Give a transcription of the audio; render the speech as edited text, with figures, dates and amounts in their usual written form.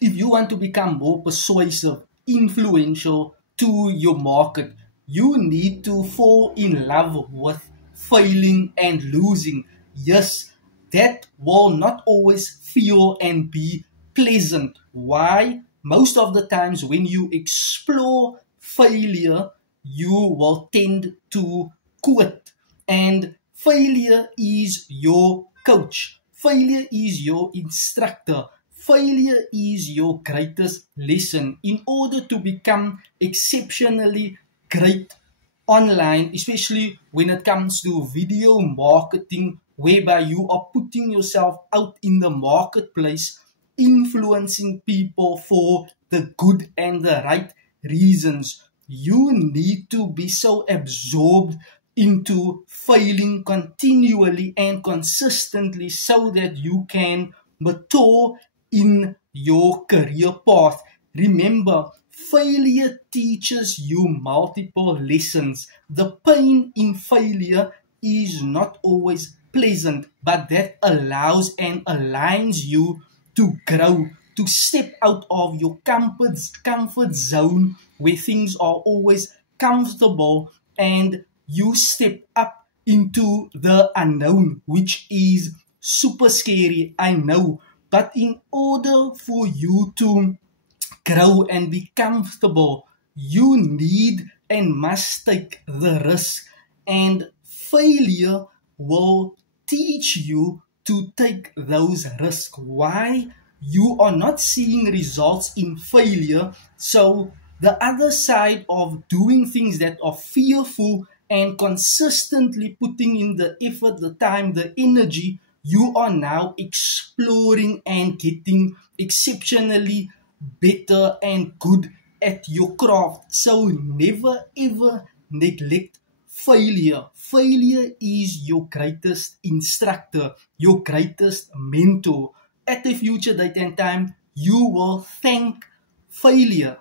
If you want to become more persuasive, influential to your market, you need to fall in love with failing and losing. Yes, that will not always feel and be pleasant. Why? Most of the times when you explore failure, you will tend to quit. And failure is your coach. Failure is your instructor. Failure is your greatest lesson. In order to become exceptionally great online, especially when it comes to video marketing, whereby you are putting yourself out in the marketplace, influencing people for the good and the right reasons. You need to be so absorbed into failing continually and consistently so that you can mature in your career path. Remember, failure teaches you multiple lessons. The pain in failure is not always pleasant, but that allows and aligns you to grow, to step out of your comfort zone where things are always comfortable, and you step up into the unknown, which is super scary, I know. But in order for you to grow and be comfortable, you need and must take the risk. And failure will teach you to take those risks. Why? You are not seeing results in failure. So the other side of doing things that are fearful and consistently putting in the effort, the time, the energy, you are now exploring and getting exceptionally better and good at your craft. So never ever neglect failure. Failure is your greatest instructor, your greatest mentor. At a future date and time, you will thank failure.